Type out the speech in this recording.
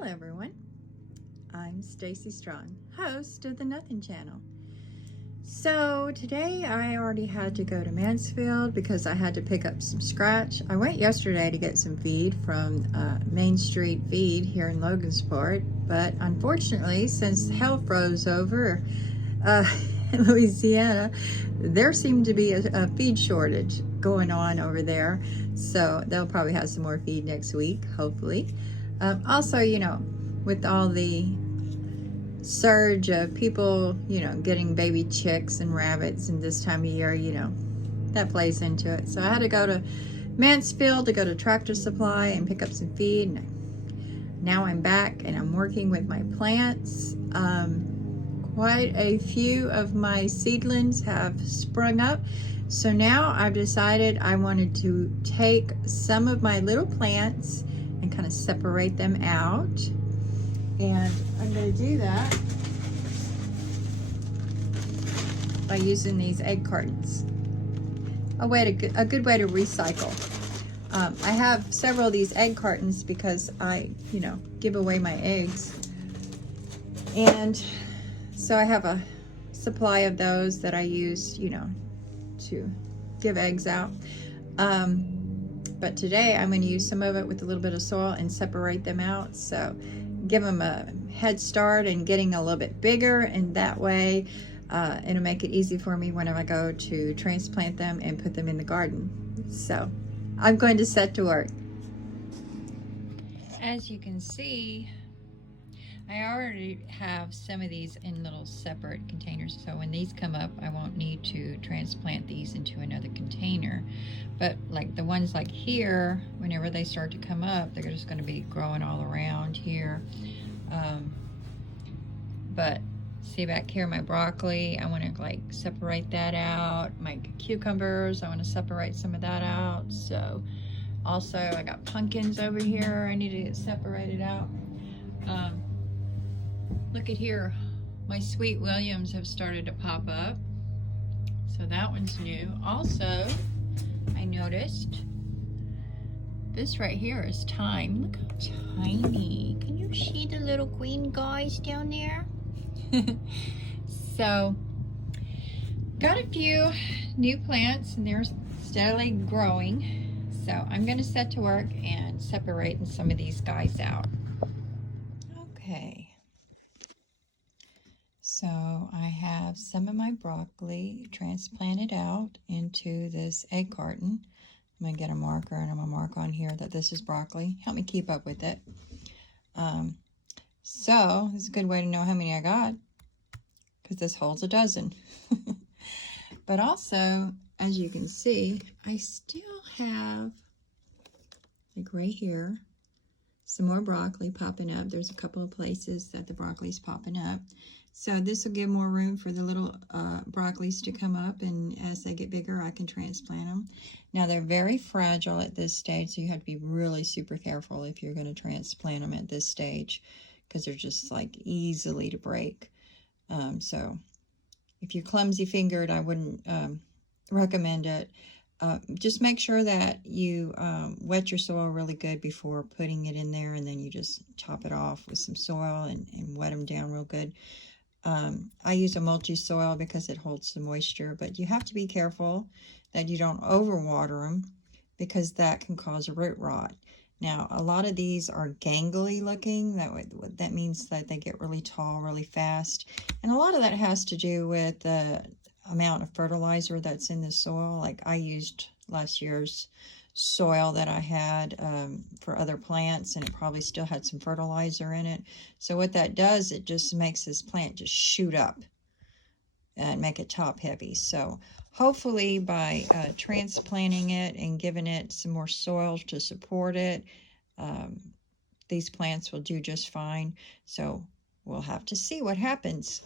Hello everyone, I'm Stacy Strawn, host of the Nothing Channel. So today I already had to go to Mansfield because I had to pick up some scratch. I went yesterday to get some feed from Main Street Feed here in Logansport, but unfortunately since hell froze over in Louisiana, there seemed to be a feed shortage going on over there. So they'll probably have some more feed next week, hopefully. Also, with all the surge of people, getting baby chicks and rabbits in this time of year, that plays into it. So I had to go to Mansfield to go to Tractor Supply and pick up some feed. And now I'm back and I'm working with my plants. Quite a few of my seedlings have sprung up. So now I've decided I wanted to take some of my little plants and kind of separate them out. And I'm going to do that by using these egg cartons. A good way to recycle. I have several of these egg cartons because I, give away my eggs. And so I have a supply of those that I use, to give eggs out. But today I'm going to use some of it with a little bit of soil and separate them out. So give them a head start and getting a little bit bigger, and that way it'll make it easy for me whenever I go to transplant them and put them in the garden. So I'm going to set to work. As you can see, I already have some of these in little separate containers, so when these come up I won't need to transplant these into another container. But like the ones like here, whenever they start to come up, they're just going to be growing all around here. But see back here, my broccoli, I want to like separate that out. My cucumbers, I want to separate some of that out. So also I got pumpkins over here I need to get separated out. Look at here, my sweet Williams have started to pop up, so that one's new. Also, I noticed this right here is thyme. Look how tiny. Can you see the little green guys down there? So, got a few new plants and they're steadily growing. So I'm going to set to work and separating some of these guys out. Okay. So I have some of my broccoli transplanted out into this egg carton. I'm going to get a marker and I'm going to mark on here that this is broccoli. Help me keep up with it. So it's a good way to know how many I got, because this holds a dozen. But also, as you can see, I still have, like right here, some more broccoli popping up. There's a couple of places that the broccoli's popping up. So this will give more room for the little broccolis to come up, and as they get bigger, I can transplant them. Now, they're very fragile at this stage, so you have to be really super careful if you're going to transplant them at this stage, because they're just like easily to break. So if you're clumsy-fingered, I wouldn't recommend it. Just make sure that you wet your soil really good before putting it in there, and then you just top it off with some soil and wet them down real good. I use a mulchy soil because it holds the moisture, but you have to be careful that you don't overwater them, because that can cause a root rot. Now, a lot of these are gangly looking. That means that they get really tall really fast, and a lot of that has to do with the amount of fertilizer that's in the soil. Like I used last year's soil that I had for other plants, and it probably still had some fertilizer in it. So what that does, it just makes this plant just shoot up and make it top heavy. So hopefully by transplanting it and giving it some more soil to support it, these plants will do just fine. So we'll have to see what happens.